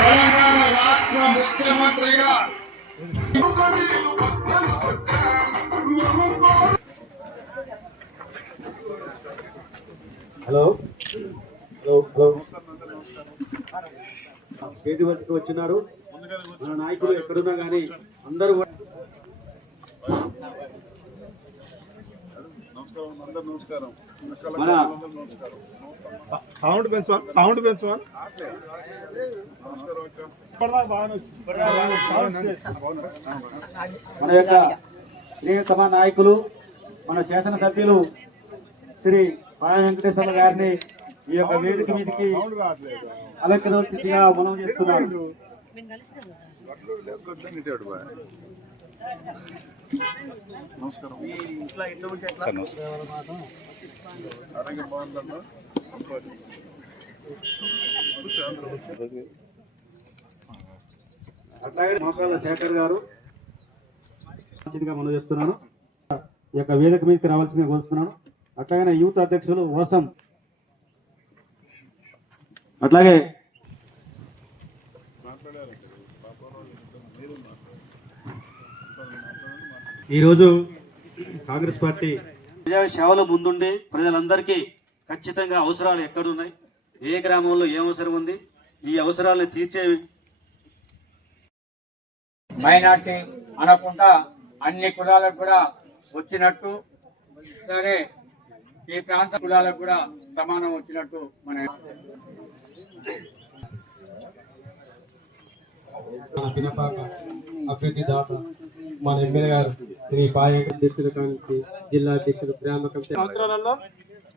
తెలంగాణ రాష్ట్ర ముఖ్యమంత్రిగా hello hello hello stage వరకు వచ్చినారు. మన నాయకులు ఎక్కడున్నా కానీ అందరూ కూడా నమస్కారం అందరు నమస్కారం మన సౌండ్ పెంచు సౌండ్ పెంచు. నమస్కారం అక్క మన యొక్క ప్రియతమ నాయకులు మన శాసనసభ్యులు శ్రీ పాయ వెంకటేశ్వర గారిని ఈ యొక్క వేదిక మీదకి అలంకరించిగా మనం చేస్తున్నారు నమస్కారం. ఆరోగ్యం బాగుందమ్మా అట్లాగే మోకాళ్ళ శేఖర్ గారు. మంచిదిగా మనం చేస్తున్నాను. ఈ యొక్క వేదిక మీదకి రావాల్సిందిగా కోరుతున్నాను. అట్లాగే యూత్ అధ్యక్షులు ఓసం అట్లాగే ఈరోజు కాంగ్రెస్ పార్టీ ప్రజా సేవలు ముందుండి ప్రజలందరికీ ఖచ్చితంగా అవసరాలు ఎక్కడున్నాయి? ఏ గ్రామంలో ఏ అవసరం ఉంది? ఈ అవసరాలను తీర్చే మైనార్టీ అనకుండా అన్ని కులాలకు కూడా వచ్చినట్టు సరే ఈ ప్రాంత కులాలకు కూడా సమానం వచ్చినట్టు మన మన పినపాక అభ్యర్థి దాత మన ఎమ్మెల్యే గారు శ్రీ పాయ అధ్యక్షులు కానికి జిల్లా అధ్యక్షులు గ్రామ కమిటీ సంవత్సరాలలో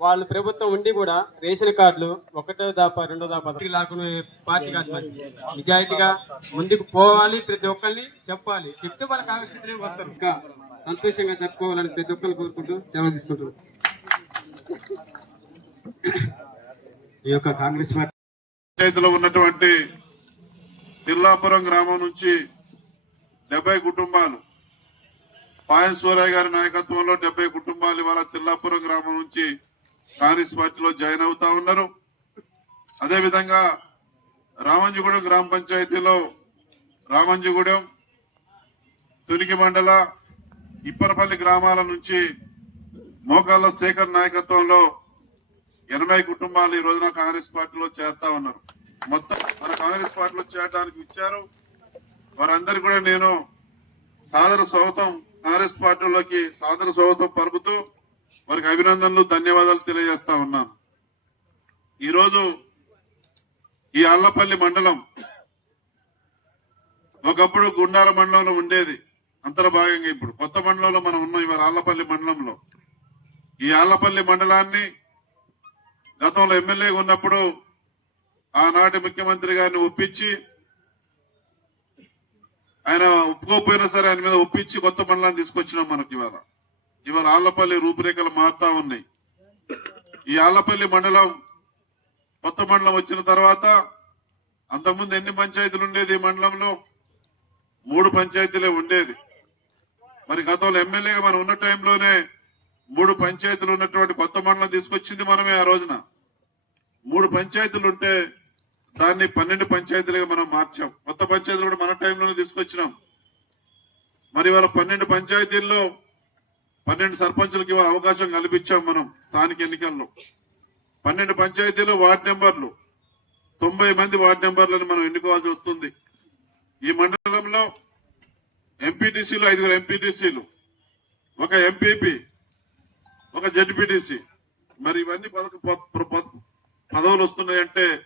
వాళ్ళు ప్రభుత్వం ఉండి కూడా రేషన్ కార్డులు ఒకటో దాప రెండో దాప లాక్కునే పార్టీ కాదు మరి. నిజాయితీగా ముందుకు పోవాలి ప్రతి ఒక్కరిని చెప్పాలి. చెప్తే వాళ్ళకి ఆకర్షితులే వస్తారు. ఇంకా సంతోషంగా జరుపుకోవాలని ప్రతి ఒక్కరు కోరుకుంటూ సెలవు తీసుకుంటున్నాం. ఈ యొక్క కాంగ్రెస్ పార్టీ పంచాయతీలో ఉన్నటువంటి తిల్లాపురం గ్రామం నుంచి డెబ్బై కుటుంబాలు. పాయం సూరయ్య గారి నాయకత్వంలో డెబ్బై కుటుంబాలు ఇవాళ తిల్లాపురం గ్రామం నుంచి కాంగ్రెస్ పార్టీలో జాయిన్ అవుతా ఉన్నారు. అదేవిధంగా రామంజిగూడెం గ్రామ పంచాయతీలో రామంజిగూడెం తునికి మండల ఇప్పరపల్లి గ్రామాల నుంచి మోకాళ్ళ శేఖర్ నాయకత్వంలో ఎనభై కుటుంబాలు ఈ రోజున కాంగ్రెస్ పార్టీలో చేస్తా ఉన్నారు. మొత్తం మన కాంగ్రెస్ పార్టీలో చేరడానికి ఇచ్చారు. వారందరి కూడా నేను సాదర స్వాగతం కాంగ్రెస్ పార్టీలోకి సాదర స్వాగతం పరుపుతూ వారికి అభినందనలు ధన్యవాదాలు తెలియజేస్తా ఉన్నాను. ఈరోజు ఈ అల్లపల్లి మండలం ఒకప్పుడు గుండాల మండలంలో ఉండేది. అంతర్భాగంగా ఇప్పుడు కొత్త మండలంలో మనం ఉన్నాం ఇవాళ ఆళ్ళపల్లి మండలంలో. ఈ ఆళ్ళపల్లి మండలాన్ని గతంలో ఎమ్మెల్యేగా ఉన్నప్పుడు ఆనాటి ముఖ్యమంత్రి గారిని ఒప్పించి ఆయన ఒప్పుకోకపోయినా సరే ఆయన మీద ఒప్పించి కొత్త మండలాన్ని తీసుకొచ్చినాం మనకి ఇవాళ. ఇవాళ ఆళ్ళపల్లి రూపురేఖలు మారుతా ఉన్నాయి. ఈ ఆళ్ళపల్లి మండలం కొత్త మండలం వచ్చిన తర్వాత అంతకుముందు ఎన్ని పంచాయతీలు ఉండేది ఈ మండలంలో? మూడు పంచాయతీలే ఉండేది. మరి గతంలో ఎమ్మెల్యేగా మనం ఉన్న టైంలోనే మూడు పంచాయతీలు ఉన్నటువంటి కొత్త మండలం తీసుకొచ్చింది మనమే ఆ రోజున. మూడు పంచాయతీలు ఉంటే దాన్ని పన్నెండు పంచాయతీలుగా మనం మార్చాం. కొత్త పంచాయతీలు కూడా మన టైంలోనే తీసుకొచ్చినాం. మరి ఇవాళ పన్నెండు పంచాయతీల్లో పన్నెండు సర్పంచులకు ఇవాళ అవకాశం కల్పించాం మనం స్థానిక ఎన్నికల్లో. పన్నెండు పంచాయతీలు వార్డు నెంబర్లు తొంభై మంది వార్డు నెంబర్లను మనం ఎన్నుకోవాల్సి వస్తుంది. ఈ మండలంలో ఎంపీటీసీలు ఐదుగురు ఎంపీటీసీలు ఒక ఎంపీపీ ఒక జడ్పీటీసీ. మరి ఇవన్నీ పదక ప- ప- పదవులు వస్తున్నాయంటే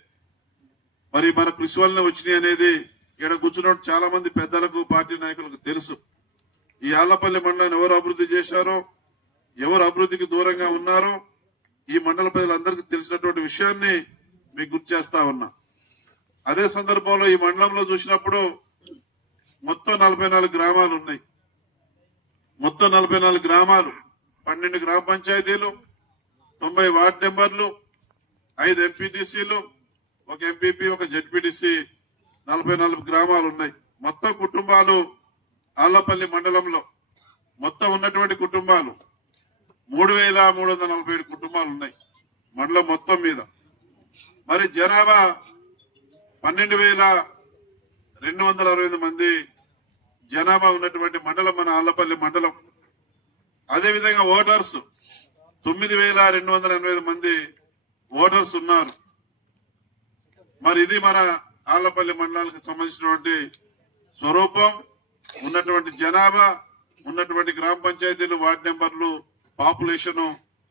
మరి మన కృషి వలన వచ్చినాయి అనేది ఇక్కడ కూర్చున్న చాలా మంది పెద్దలకు పార్టీ నాయకులకు తెలుసు. ఈ ఆళ్ళపల్లి మండలాన్ని ఎవరు అభివృద్ధి చేశారో ఎవరు అభివృద్ధికి దూరంగా ఉన్నారో ఈ మండల ప్రజలందరికీ తెలిసినటువంటి విషయాన్ని మీకు గుర్తు చేస్తా ఉన్నా. అదే సందర్భంలో ఈ మండలంలో చూసినప్పుడు మొత్తం నలభై నాలుగు గ్రామాలు ఉన్నాయి. మొత్తం నలభై నాలుగు గ్రామాలు పన్నెండు గ్రామ పంచాయతీలు తొంభై వార్డు నెంబర్లు ఐదు ఎంపీటీసీలు ఒక ఎంపీపీ ఒక జెడ్పీటీసీ నలభై నాలుగు గ్రామాలు ఉన్నాయి. మొత్తం కుటుంబాలు ఆళ్ళపల్లి మండలంలో మొత్తం ఉన్నటువంటి కుటుంబాలు మూడు వేల మూడు వందల నలభై ఏడు కుటుంబాలు ఉన్నాయి మండలం మొత్తం మీద. మరి జనాభా పన్నెండు వేల రెండు వందల అరవై మంది జనాభా ఉన్నటువంటి మండలం మన ఆళ్ళపల్లి మండలం. అదేవిధంగా ఓటర్స్ తొమ్మిది వేల రెండు వందల ఎనభై ఐదు మంది ఓటర్స్ ఉన్నారు. మరి ఇది మన ఆళ్ళపల్లి మండలానికి సంబంధించినటువంటి స్వరూపం ఉన్నటువంటి జనాభా ఉన్నటువంటి గ్రామ పంచాయతీలు వార్డు నెంబర్లు పాపులేషన్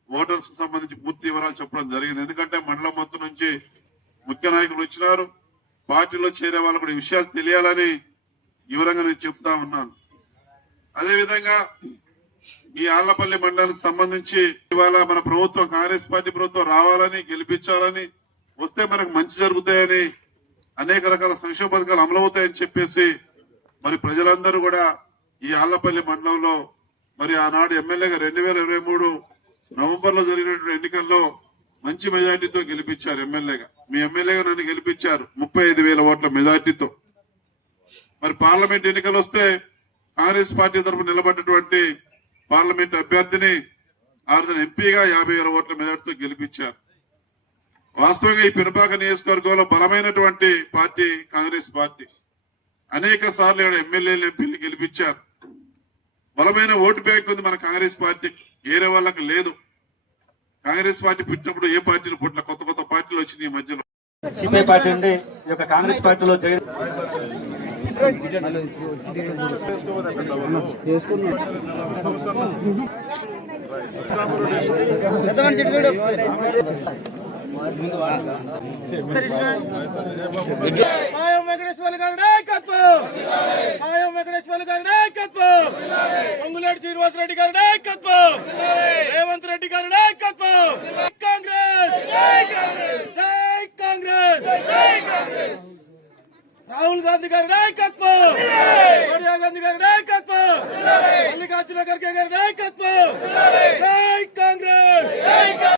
ఓటర్స్కు సంబంధించి పూర్తి వివరాలు చెప్పడం జరిగింది. ఎందుకంటే మండలం మొత్తం నుంచి ముఖ్య నాయకులు వచ్చినారు. పార్టీలో చేరే వాళ్ళు కూడా విషయాలు తెలియాలని వివరంగా నేను చెప్తా ఉన్నాను. అదేవిధంగా ఈ ఆళ్ళపల్లి మండలానికి సంబంధించి ఇవాళ మన ప్రభుత్వం కాంగ్రెస్ పార్టీ ప్రభుత్వం రావాలని గెలిపించాలని వస్తే మనకు మంచి జరుగుతాయని అనేక రకాల సంక్షేమ పథకాలు అమలవుతాయని చెప్పేసి మరి ప్రజలందరూ కూడా ఈ ఆళ్ళపల్లి మండలంలో మరి ఆనాడు ఎమ్మెల్యేగా రెండు వేల ఇరవై మూడు నవంబర్లో జరిగినటువంటి ఎన్నికల్లో మంచి మెజార్టీతో గెలిపించారు ఎమ్మెల్యేగా. మీ ఎమ్మెల్యేగా నన్ను గెలిపించారు. ముప్పై ఐదు వేల ఓట్ల మెజార్టీతో. మరి పార్లమెంట్ ఎన్నికలు వస్తే కాంగ్రెస్ పార్టీ తరఫున నిలబడ్డటువంటి పార్లమెంట్ అభ్యర్థిని ఆరుదన ఎంపీగా యాభై వేల ఓట్ల మెజార్టీతో గెలిపించారు. వాస్తవంగా ఈ పినపాక నియోజకవర్గంలో బలమైనటువంటి పార్టీ కాంగ్రెస్ పార్టీ. అనేక సార్లు ఇక్కడ ఎమ్మెల్యేలు ఎంపీలు గెలిపించారు. బలమైన ఓటు బ్యాంక్ ఉంది మన కాంగ్రెస్ పార్టీ. వేరే వాళ్ళకి లేదు. కాంగ్రెస్ పార్టీ పుట్టినప్పుడు ఏ పార్టీలు పుట్టిన కొత్త కొత్త పార్టీలు వచ్చినాయి ఈ మధ్యలో. సిపిఐ పార్టీ నుండి ఈ యొక్క కాంగ్రెస్ పార్టీలో జైన్ మాయం వెంకటేశ్వర గారి నాయకత్వం. మాయం వెంకటేశ్వర గారి నాయకత్వం. పొంగులేటి శ్రీనివాసరెడ్డి గారి నాయకత్వం. రేవంత్ రెడ్డి గారి నాయకత్వం. కాంగ్రెస్ కాంగ్రెస్ కాంగ్రెస్. జై కాంగ్రెస్. రాహుల్ గాంధీ గారి నాయకత్వం. సోనియా గాంధీ గారి నాయకత్వం. మల్లికార్జున ఖర్గే గారి నాయకత్వం. జై కాంగ్రెస్.